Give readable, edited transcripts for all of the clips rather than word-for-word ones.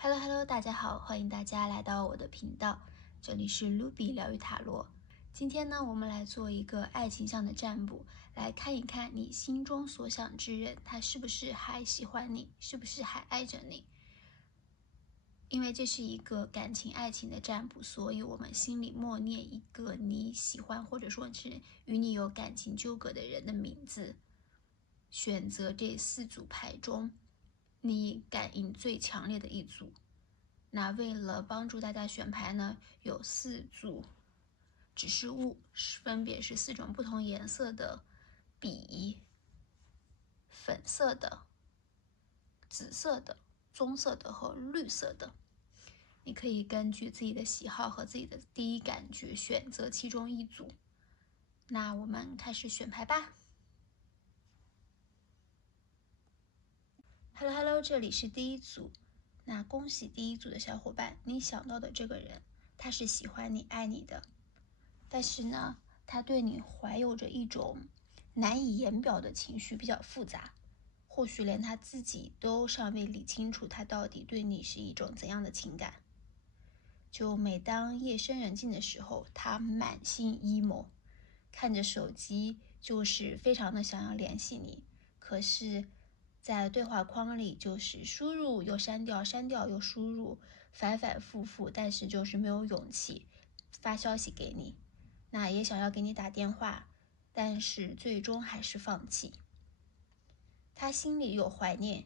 Hello Hello，大家好，欢迎大家来到我的频道，这里是 Ruby 疗愈塔罗。今天呢，我们来做一个爱情上的占卜，来看一看你心中所想之人，他是不是还喜欢你，是不是还爱着你？因为这是一个感情爱情的占卜，所以我们心里默念一个你喜欢或者说是与你有感情纠葛的人的名字，选择这4组牌中你感应最强烈的一组。那为了帮助大家选牌呢，有4组指示物，分别是4种不同颜色的笔，粉色的、紫色的、棕色的和绿色的。你可以根据自己的喜好和自己的第一感觉选择其中一组。那我们开始选牌吧。Hello Hello， 这里是第一组。那恭喜第一组的小伙伴，你想到的这个人，他是喜欢你、爱你的，但是呢，他对你怀有着一种难以言表的情绪，比较复杂。或许连他自己都尚未理清楚，他到底对你是一种怎样的情感。就每当夜深人静的时候，他满心 emo， 看着手机就是非常的想要联系你，可是在对话框里就是输入又删掉，删掉又输入，反反复复，但是就是没有勇气发消息给你。那也想要给你打电话，但是最终还是放弃。他心里有怀念，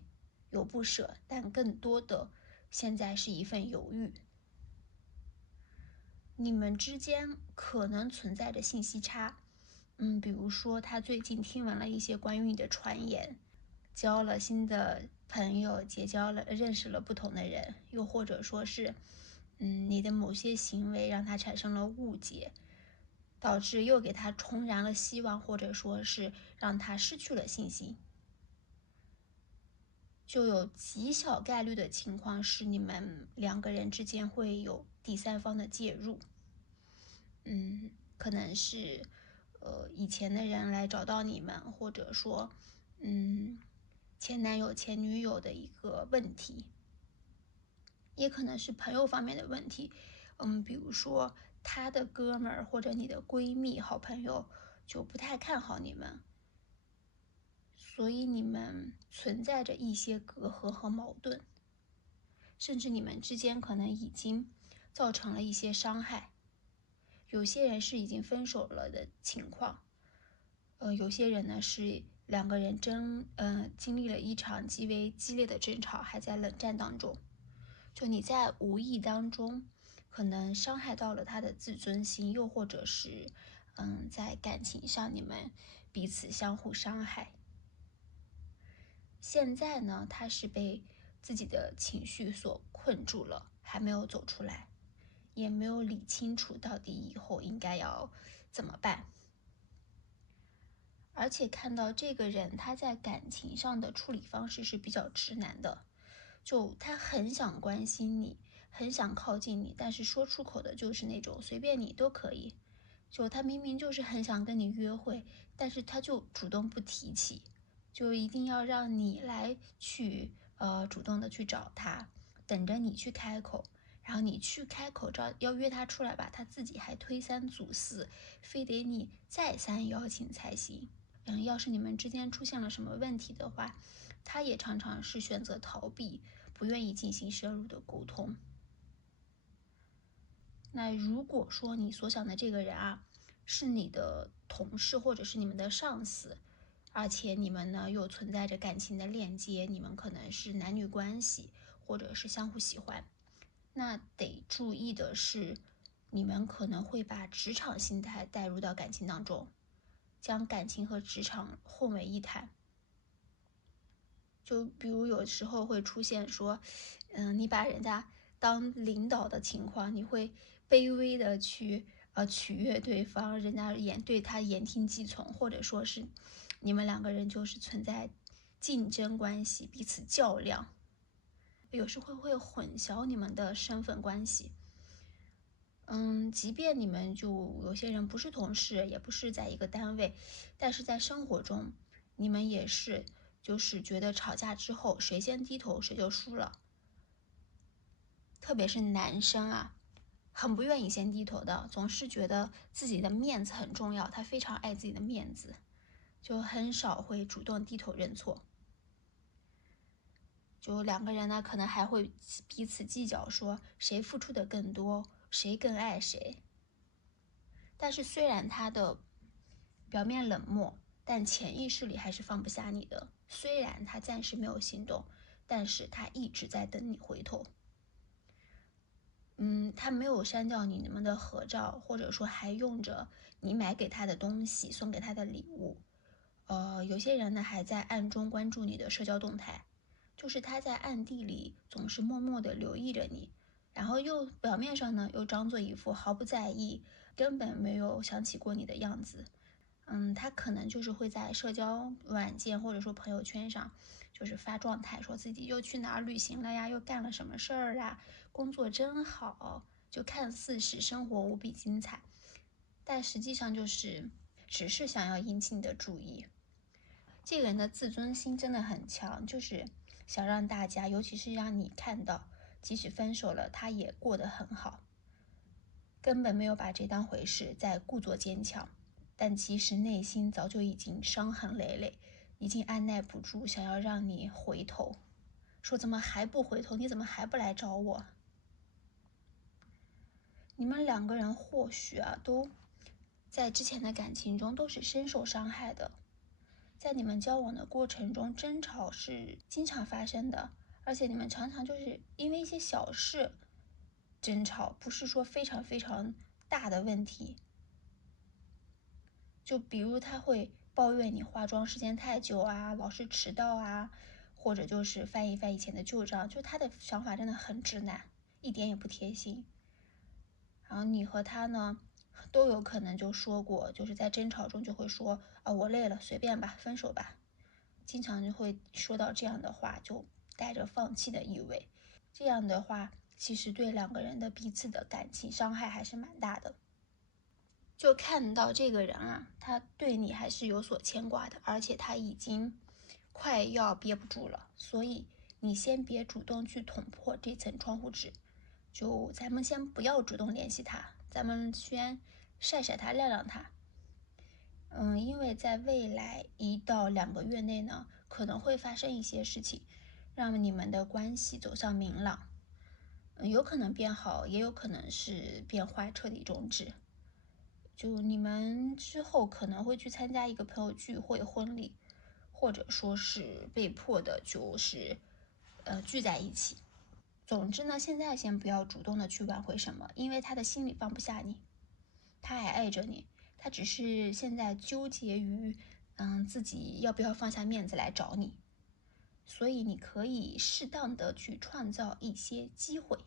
有不舍，但更多的现在是一份犹豫。你们之间可能存在着信息差，比如说他最近听闻了一些关于你的传言，交了新的朋友，认识了不同的人，又或者说是，你的某些行为让他产生了误解，导致又给他重燃了希望，或者说是让他失去了信心。就有极小概率的情况是你们2个人之间会有第三方的介入。可能是以前的人来找到你们，或者说前男友前女友的一个问题，也可能是朋友方面的问题。比如说他的哥们儿或者你的闺蜜好朋友就不太看好你们，所以你们存在着一些隔阂和矛盾，甚至你们之间可能已经造成了一些伤害。有些人是已经分手了的情况，有些人呢是2个人经历了一场极为激烈的争吵，还在冷战当中。就你在无意当中可能伤害到了他的自尊心，又或者是在感情上你们彼此相互伤害。现在呢，他是被自己的情绪所困住了，还没有走出来，也没有理清楚到底以后应该要怎么办。而且看到这个人他在感情上的处理方式是比较直男的，就他很想关心你，很想靠近你，但是说出口的就是那种随便你都可以。就他明明就是很想跟你约会，但是他就主动不提起，就一定要让你来去主动的去找他，等着你去开口。然后你去开口要约他出来吧，他自己还推三阻四，非得你再三邀请才行。要是你们之间出现了什么问题的话，他也常常是选择逃避，不愿意进行深入的沟通。那如果说你所想的这个人啊，是你的同事或者是你们的上司，而且你们呢又存在着感情的链接，你们可能是男女关系，或者是相互喜欢，那得注意的是，你们可能会把职场心态带入到感情当中，将感情和职场混为一谈。就比如有时候会出现说，你把人家当领导的情况，你会卑微的去取悦对方，人家对他言听计从，或者说是你们2个人就是存在竞争关系，彼此较量，有时候会混淆你们的身份关系。即便你们就有些人不是同事，也不是在一个单位，但是在生活中，你们也是就是觉得吵架之后谁先低头谁就输了。特别是男生啊，很不愿意先低头的，总是觉得自己的面子很重要，他非常爱自己的面子，就很少会主动低头认错。就两个人呢，可能还会彼此计较，说谁付出的更多，谁更爱谁。但是虽然他的表面冷漠，但潜意识里还是放不下你的。虽然他暂时没有行动，但是他一直在等你回头。他没有删掉你们的合照，或者说还用着你买给他的东西，送给他的礼物。有些人呢还在暗中关注你的社交动态，就是他在暗地里总是默默地留意着你，然后又表面上呢又装作一副毫不在意，根本没有想起过你的样子。他可能就是会在社交软件或者说朋友圈上，就是发状态，说自己又去哪儿旅行了呀，又干了什么事儿啦，工作真好，就看似是生活无比精彩，但实际上只是想要引起你的注意。这个人的自尊心真的很强，就是想让大家，尤其是让你看到，即使分手了，他也过得很好，根本没有把这当回事，在故作坚强。但其实内心早就已经伤痕累累，已经按耐不住，想要让你回头，说怎么还不回头？你怎么还不来找我？你们两个人或许都在之前的感情中都是深受伤害的，在你们交往的过程中，争吵是经常发生的，而且你们常常就是因为一些小事争吵，不是说非常非常大的问题。就比如他会抱怨你化妆时间太久啊，老是迟到啊，或者就是翻一翻以前的旧账，就他的想法真的很直男，一点也不贴心。然后你和他呢都有可能就说过，就是在争吵中就会说我累了，随便吧，分手吧，经常就会说到这样的话，就带着放弃的意味。这样的话其实对两个人的彼此的感情伤害还是蛮大的。就看到这个人他对你还是有所牵挂的，而且他已经快要憋不住了，所以你先别主动去捅破这层窗户纸，就咱们先不要主动联系他，咱们先晒晒他，晾晾他。因为在未来1到2个月内呢，可能会发生一些事情，让你们的关系走向明朗。有可能变好，也有可能是变坏，彻底终止。就你们之后可能会去参加一个朋友聚会、婚礼，或者说是被迫的，就是聚在一起。总之呢，现在先不要主动的去挽回什么，因为他的心里放不下你，他还爱着你，他只是现在纠结于自己要不要放下面子来找你。所以你可以适当的去创造一些机会，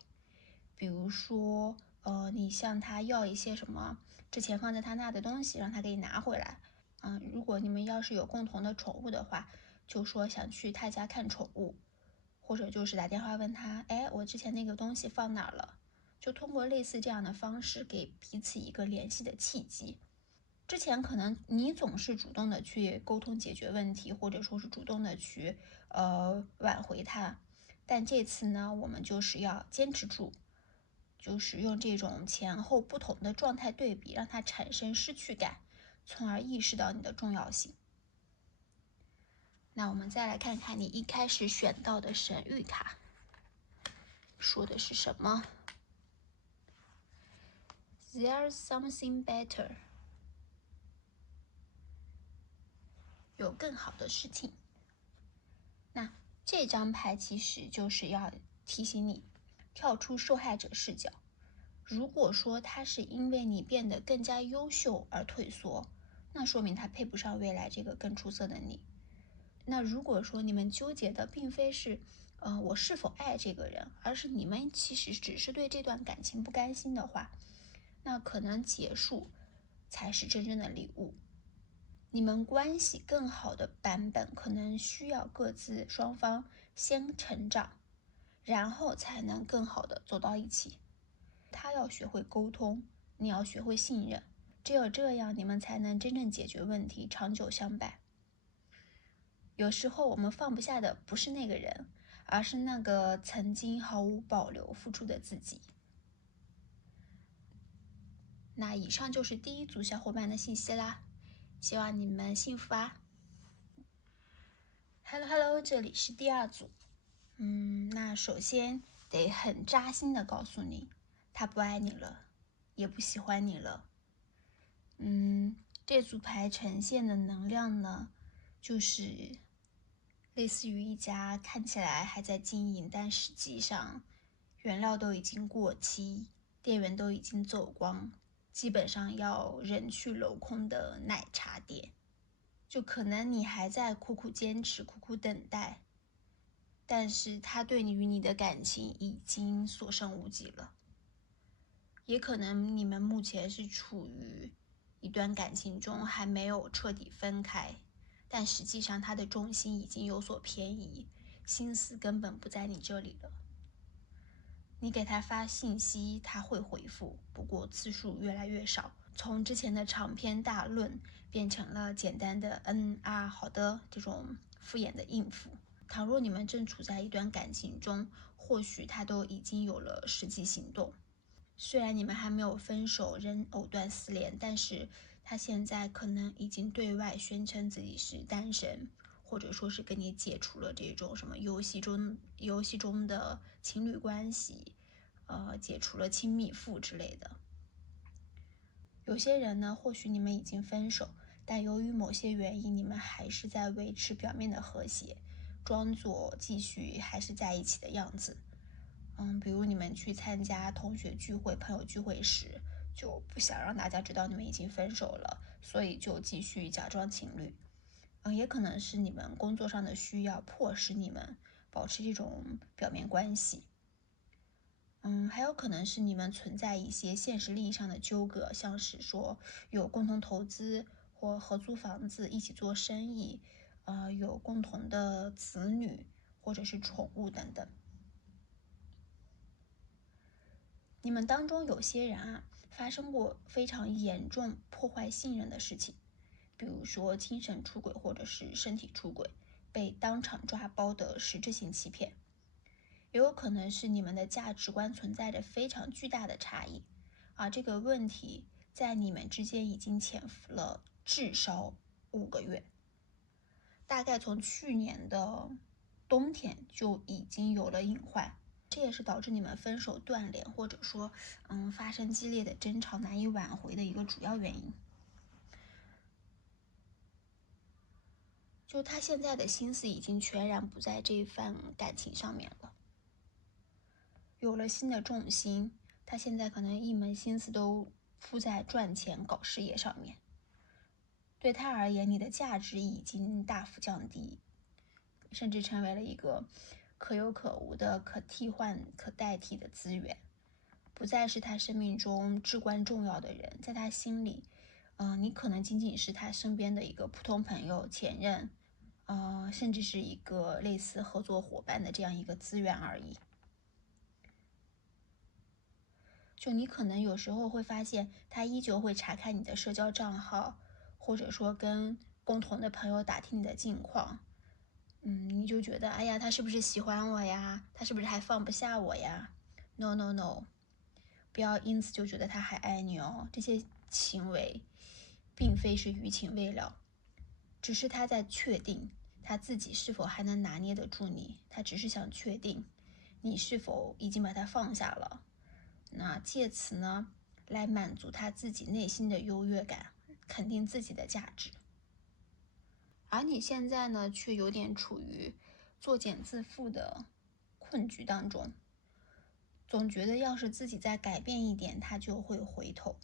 比如说你向他要一些什么之前放在他那的东西，让他给你拿回来。如果你们要是有共同的宠物的话，就说想去他家看宠物，或者就是打电话问他，我之前那个东西放哪了，就通过类似这样的方式给彼此一个联系的契机。之前可能你总是主动的去沟通解决问题，或者说是主动的去挽回他，但这次呢，我们就是要坚持住，就是用这种前后不同的状态对比，让他产生失去感，从而意识到你的重要性。那我们再来看看你一开始选到的神谕卡说的是什么。 There's something better， 有更好的事情。那这张牌其实就是要提醒你跳出受害者视角。如果说他是因为你变得更加优秀而退缩，那说明他配不上未来这个更出色的你。那如果说你们纠结的并非是我是否爱这个人，而是你们其实只是对这段感情不甘心的话，那可能结束才是真正的礼物。你们关系更好的版本可能需要各自双方先成长，然后才能更好的走到一起。他要学会沟通，你要学会信任，只有这样你们才能真正解决问题，长久相伴。有时候我们放不下的不是那个人，而是那个曾经毫无保留付出的自己。那以上就是第一组小伙伴的信息啦，希望你们幸福啊。Hello， 这里是第二组。那首先得很扎心的告诉你，他不爱你了，也不喜欢你了。这组牌呈现的能量呢，就是类似于一家看起来还在经营，但实际上原料都已经过期，店员都已经走光，基本上要人去楼空的奶茶店。就可能你还在苦苦坚持，苦苦等待，但是他对你与你的感情已经所剩无几了。也可能你们目前是处于一段感情中，还没有彻底分开，但实际上他的重心已经有所偏移，心思根本不在你这里了。你给他发信息他会回复，不过次数越来越少，从之前的长篇大论变成了简单的好的这种敷衍的应付。倘若你们正处在一段感情中，或许他都已经有了实际行动。虽然你们还没有分手，仍藕断丝连，但是他现在可能已经对外宣称自己是单身，或者说是跟你解除了这种什么游戏中的情侣关系，解除了亲密缚之类的。有些人呢，或许你们已经分手，但由于某些原因，你们还是在维持表面的和谐，装作继续还是在一起的样子。比如你们去参加同学聚会、朋友聚会时，就不想让大家知道你们已经分手了，所以就继续假装情侣。也可能是你们工作上的需要，迫使你们保持这种表面关系。还有可能是你们存在一些现实利益上的纠葛，像是说有共同投资或合租房子、一起做生意，有共同的子女或者是宠物等等。你们当中有些人发生过非常严重破坏信任的事情，比如说精神出轨或者是身体出轨，被当场抓包的实质性欺骗。也有可能是你们的价值观存在着非常巨大的差异，这个问题在你们之间已经潜伏了至少5个月，大概从去年的冬天就已经有了隐患。这也是导致你们分手断联，或者说发生激烈的争吵难以挽回的一个主要原因。就他现在的心思已经全然不在这份感情上面了，有了新的重心，他现在可能一门心思都扑在赚钱搞事业上面。对他而言，你的价值已经大幅降低，甚至成为了一个可有可无的、可替换、可代替的资源，不再是他生命中至关重要的人。在他心里，你可能仅仅是他身边的一个普通朋友、前任，甚至是一个类似合作伙伴的这样一个资源而已。就你可能有时候会发现，他依旧会查看你的社交账号，或者说跟共同的朋友打听你的近况。你就觉得，哎呀，他是不是喜欢我呀？他是不是还放不下我呀？ No， 不要因此就觉得他还爱你哦。这些行为并非是余情未了，只是他在确定他自己是否还能拿捏得住你。他只是想确定你是否已经把他放下了，那借此呢，来满足他自己内心的优越感，肯定自己的价值。而你现在呢，却有点处于作茧自缚的困局当中，总觉得要是自己再改变一点，他就会回头。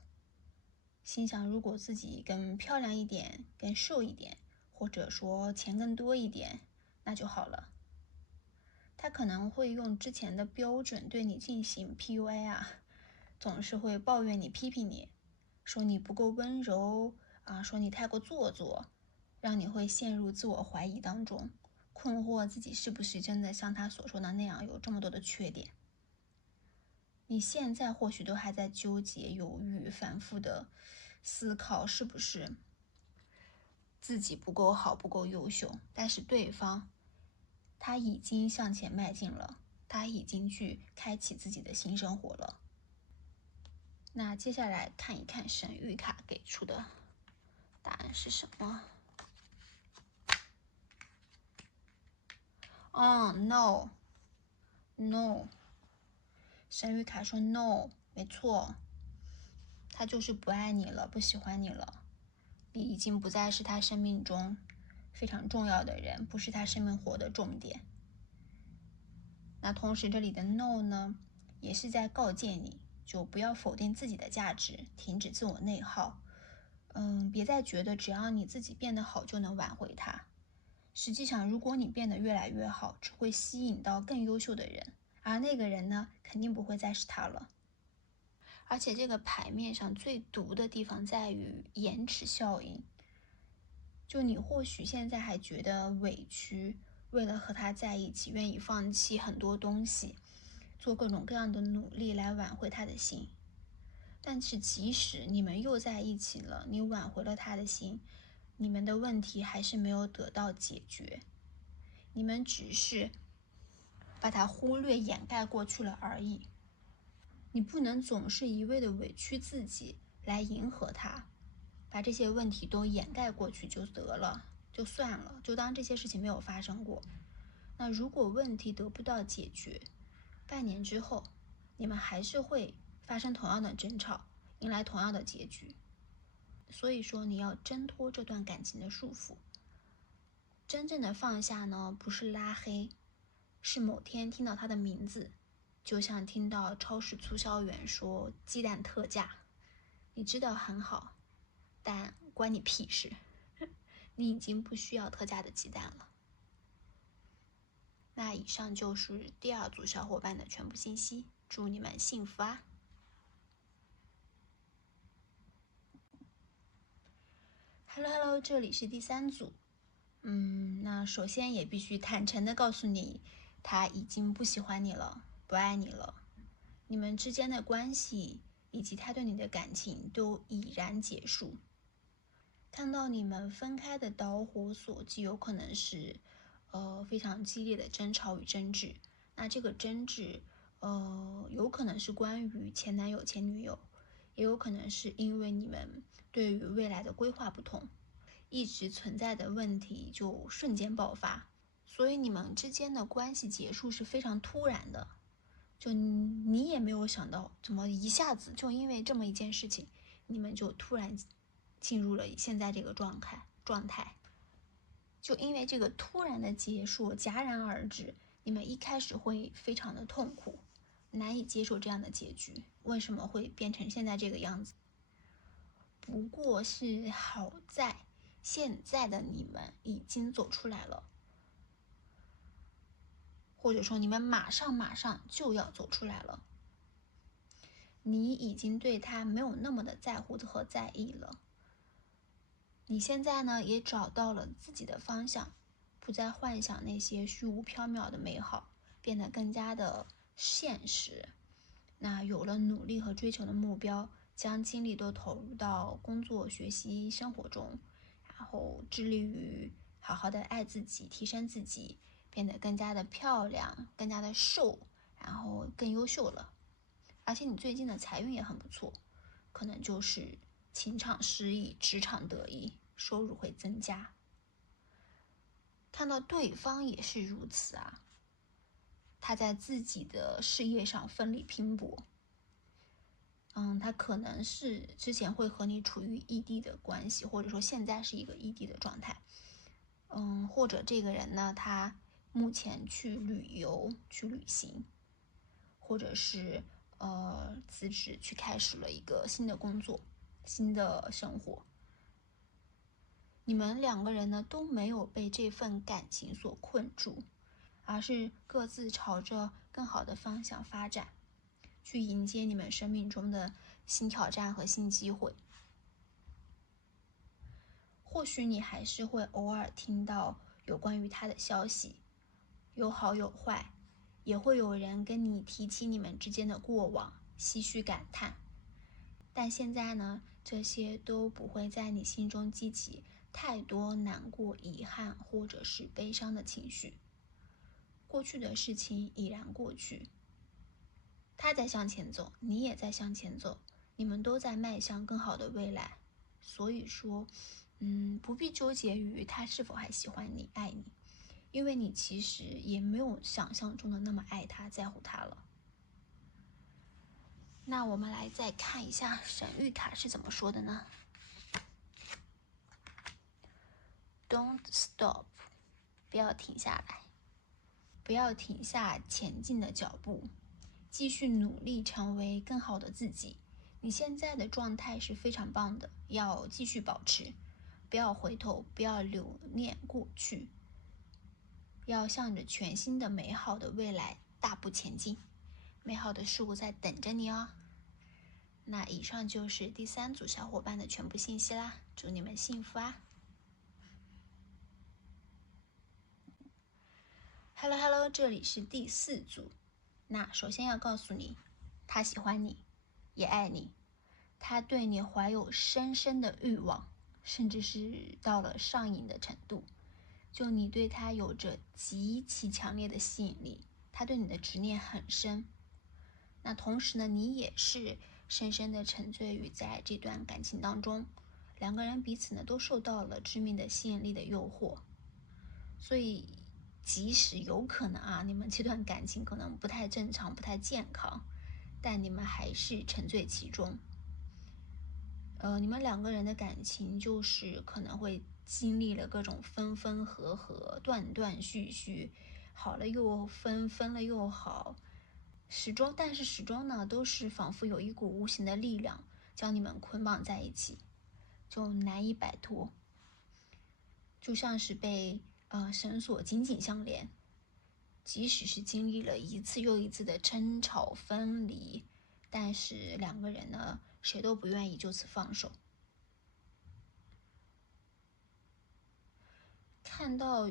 心想，如果自己更漂亮一点，更瘦一点，或者说钱更多一点，那就好了。他可能会用之前的标准对你进行 PUA，总是会抱怨你、批评你，说你不够温柔说你太过做作，让你会陷入自我怀疑当中，困惑自己是不是真的像他所说的那样有这么多的缺点。你现在或许都还在纠结、犹豫、反复的思考是不是自己不够好、不够优秀，但是对方他已经向前迈进了，他已经去开启自己的新生活了。那接下来看一看神谕卡给出的答案是什么？No， 神谕卡说 No， 没错，他就是不爱你了，不喜欢你了，你已经不再是他生命中非常重要的人，不是他生命活的重点。那同时这里的 No 呢，也是在告诫你，就不要否定自己的价值，停止自我内耗。别再觉得只要你自己变得好就能挽回它。实际上，如果你变得越来越好，只会吸引到更优秀的人，而那个人呢，肯定不会再是他了。而且这个牌面上最毒的地方在于延迟效应。就你或许现在还觉得委屈，为了和他在一起，愿意放弃很多东西，做各种各样的努力来挽回他的心。但是即使你们又在一起了，你挽回了他的心，你们的问题还是没有得到解决，你们只是把它忽略掩盖过去了而已。你不能总是一味的委屈自己来迎合他，把这些问题都掩盖过去就得了，就算了，就当这些事情没有发生过。那如果问题得不到解决，半年之后你们还是会发生同样的争吵，迎来同样的结局。所以说你要挣脱这段感情的束缚。真正的放下呢，不是拉黑，是某天听到他的名字，就像听到超市促销员说鸡蛋特价，你知道很好，但关你屁事，你已经不需要特价的鸡蛋了。那以上就是第二组小伙伴的全部信息，祝你们幸福啊！Hello， 这里是第三组。那首先也必须坦诚的告诉你，他已经不喜欢你了，不爱你了。你们之间的关系以及他对你的感情都已然结束。看到你们分开的导火索，极有可能是非常激烈的争吵与争执。那这个争执有可能是关于前男友前女友，也有可能是因为你们对于未来的规划不同，一直存在的问题就瞬间爆发，所以你们之间的关系结束是非常突然的。就你也没有想到，怎么一下子就因为这么一件事情，你们就突然进入了现在这个状态。就因为这个突然的结束戛然而止，你们一开始会非常的痛苦，难以接受这样的结局。为什么会变成现在这个样子？不过是好在现在的你们已经走出来了，或者说你们马上就要走出来了。你已经对他没有那么的在乎和在意了。你现在呢，也找到了自己的方向，不再幻想那些虚无缥缈的美好，变得更加的现实。那有了努力和追求的目标，将精力都投入到工作、学习、生活中，然后致力于好好的爱自己，提升自己，变得更加的漂亮，更加的瘦，然后更优秀了。而且你最近的财运也很不错，可能就是情场失意，职场得意，收入会增加。看到对方也是如此啊，他在自己的事业上奋力拼搏。他可能是之前会和你处于异地的关系，或者说现在是一个异地的状态。或者这个人呢，他目前去旅游、去旅行，或者是辞职去开始了一个新的工作、新的生活。你们两个人呢都没有被这份感情所困住，而是各自朝着更好的方向发展，去迎接你们生命中的新挑战和新机会。或许你还是会偶尔听到有关于他的消息，有好有坏，也会有人跟你提起你们之间的过往，唏嘘感叹。但现在呢，这些都不会在你心中激起太多难过、遗憾或者是悲伤的情绪。过去的事情已然过去，他在向前走，你也在向前走，你们都在迈向更好的未来。所以说，不必纠结于他是否还喜欢你、爱你，因为你其实也没有想象中的那么爱他、在乎他了。那我们来再看一下神谕卡是怎么说的呢？ Don't stop， 不要停下来，不要停下前进的脚步，继续努力成为更好的自己。你现在的状态是非常棒的，要继续保持，不要回头，不要留恋过去，要向着全新的美好的未来大步前进，美好的事物在等着你哦。那以上就是第3组小伙伴的全部信息啦，祝你们幸福啊！ Hello， 这里是第4组。那首先要告诉你，他喜欢你，也爱你，他对你怀有深深的欲望，甚至是到了上瘾的程度。就你对他有着极其强烈的吸引力，他对你的执念很深。那同时呢，你也是深深的沉醉于在这段感情当中，两个人彼此呢都受到了致命的吸引力的诱惑。所以即使有可能啊，你们这段感情可能不太正常、不太健康，但你们还是沉醉其中。你们两个人的感情就是可能会经历了各种分分合合、断断续续，好了又分，分了又好，但是始终呢，都是仿佛有一股无形的力量将你们捆绑在一起，就难以摆脱，就像是被绳索紧紧相连。即使是经历了一次又一次的争吵分离，但是两个人呢，谁都不愿意就此放手。看到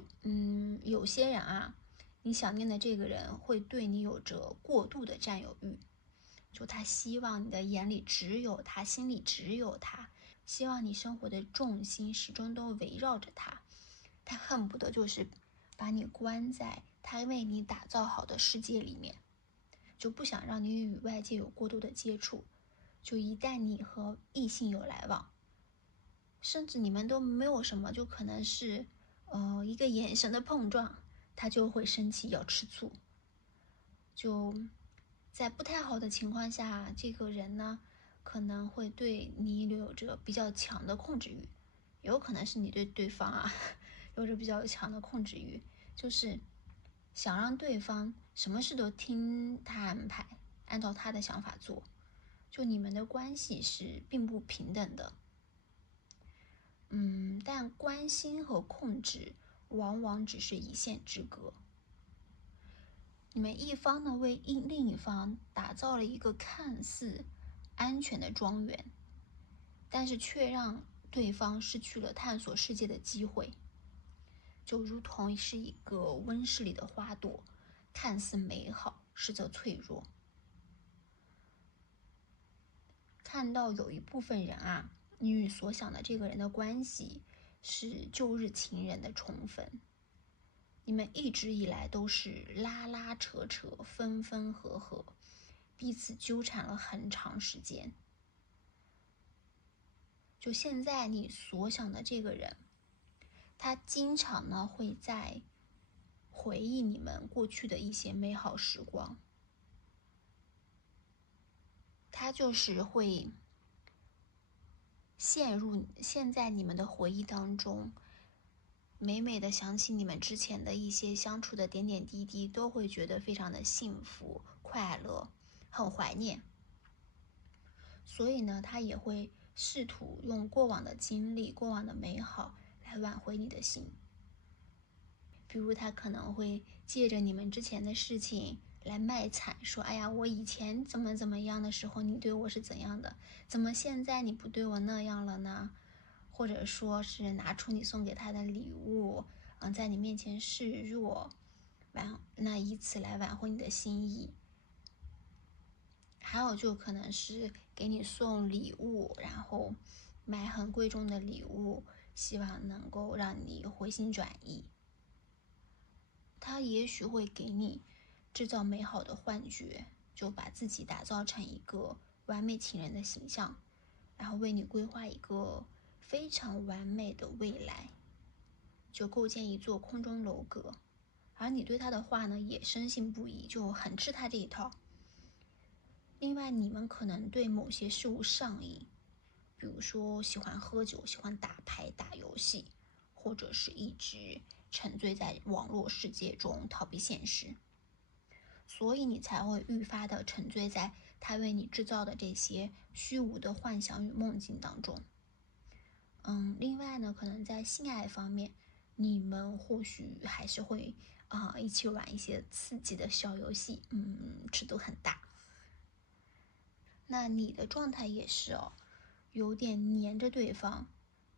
有些人啊，你想念的这个人会对你有着过度的占有欲，就他希望你的眼里只有他，心里只有他，希望你生活的重心始终都围绕着他，他恨不得就是把你关在他为你打造好的世界里面，就不想让你与外界有过多的接触。就一旦你和异性有来往，甚至你们都没有什么，就可能是一个眼神的碰撞，他就会生气要吃醋。就在不太好的情况下，这个人呢可能会对你有着比较强的控制欲，有可能是你对对方啊有着比较强的控制欲，就是想让对方什么事都听他安排，按照他的想法做。就你们的关系是并不平等的。但关心和控制往往只是一线之隔。你们一方呢为另一方打造了一个看似安全的庄园，但是却让对方失去了探索世界的机会。就如同是一个温室里的花朵，看似美好，实则脆弱。看到有一部分人啊，你与所想的这个人的关系是旧日情人的重逢，你们一直以来都是拉拉扯扯、分分合合，彼此纠缠了很长时间。就现在你所想的这个人，他经常呢会在回忆你们过去的一些美好时光，他就是会陷在你们的回忆当中，美美的想起你们之前的一些相处的点点滴滴，都会觉得非常的幸福快乐，很怀念。所以呢，他也会试图用过往的经历、过往的美好来挽回你的心。比如他可能会借着你们之前的事情来卖惨，说哎呀，我以前怎么怎么样的时候你对我是怎样的，怎么现在你不对我那样了呢？或者说是拿出你送给他的礼物，在你面前示弱，那以此来挽回你的心意。还有就可能是给你送礼物，然后买很贵重的礼物，希望能够让你回心转意。他也许会给你制造美好的幻觉，就把自己打造成一个完美情人的形象，然后为你规划一个非常完美的未来，就构建一座空中楼阁。而你对他的话呢，也深信不疑，就很吃他这一套。另外，你们可能对某些事物上瘾，比如说喜欢喝酒、喜欢打牌、打游戏，或者是一直沉醉在网络世界中逃避现实，所以你才会愈发的沉醉在他为你制造的这些虚无的幻想与梦境当中。另外呢，可能在性爱方面，你们或许还是会一起玩一些刺激的小游戏，尺度很大。那你的状态也是有点黏着对方，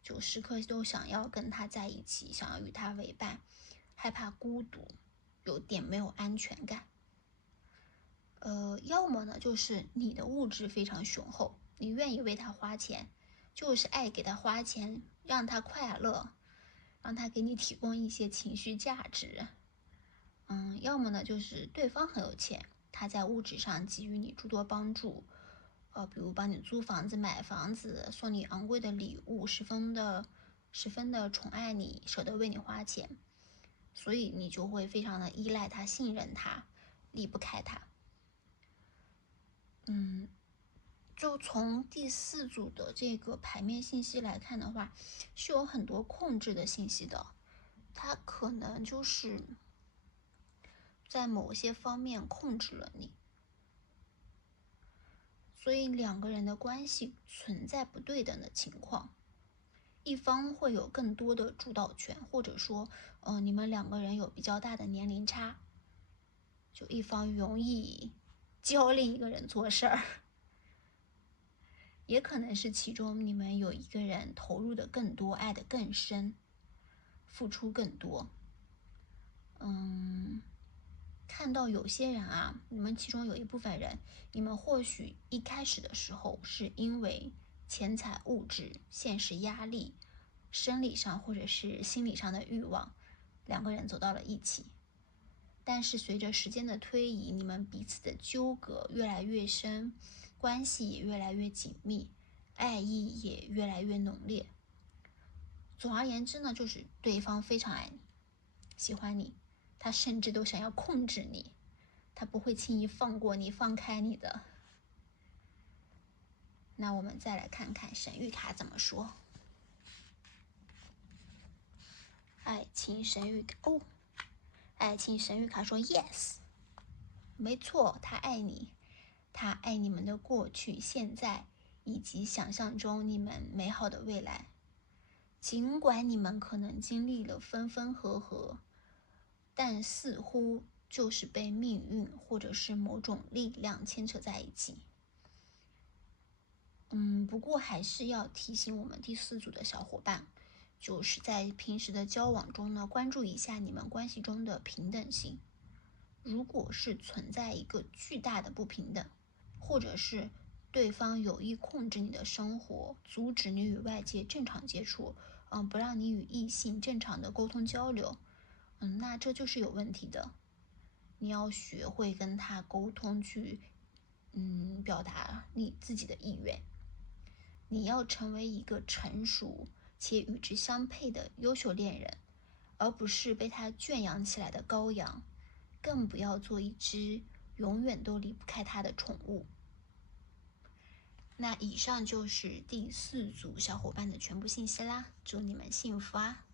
就时刻都想要跟他在一起，想要与他为伴，害怕孤独，有点没有安全感。要么呢，就是你的物质非常雄厚，你愿意为他花钱，就是爱给他花钱，让他快乐，让他给你提供一些情绪价值。要么呢，就是对方很有钱，他在物质上给予你诸多帮助，比如帮你租房子、买房子，送你昂贵的礼物，十分的宠爱你，舍得为你花钱，所以你就会非常的依赖他、信任他，离不开他。就从第4组的这个牌面信息来看的话，是有很多控制的信息的，它可能就是在某些方面控制了你，所以两个人的关系存在不对等的情况，一方会有更多的主导权，或者说你们两个人有比较大的年龄差，就一方容易教另一个人做事儿，也可能是其中你们有一个人投入的更多，爱的更深，付出更多。看到有些人你们其中有一部分人，你们或许一开始的时候是因为钱财物质、现实压力、生理上或者是心理上的欲望，两个人走到了一起。但是随着时间的推移，你们彼此的纠葛越来越深，关系也越来越紧密，爱意也越来越浓烈。总而言之呢，就是对方非常爱你，喜欢你，他甚至都想要控制你，他不会轻易放过你、放开你的。那我们再来看看神谕卡怎么说。爱情神谕卡爱情神谕卡说 yes， 没错，他爱你，他爱你们的过去、现在以及想象中你们美好的未来。尽管你们可能经历了分分合合，但似乎就是被命运或者是某种力量牵扯在一起。不过还是要提醒我们第4组的小伙伴，就是在平时的交往中呢，关注一下你们关系中的平等性。如果是存在一个巨大的不平等，或者是对方有意控制你的生活，阻止你与外界正常接触，不让你与异性正常的沟通交流，那这就是有问题的。你要学会跟他沟通，去表达你自己的意愿。你要成为一个成熟且与之相配的优秀恋人，而不是被他圈养起来的羔羊，更不要做一只永远都离不开他的宠物。那以上就是第4组小伙伴的全部信息啦，祝你们幸福啊！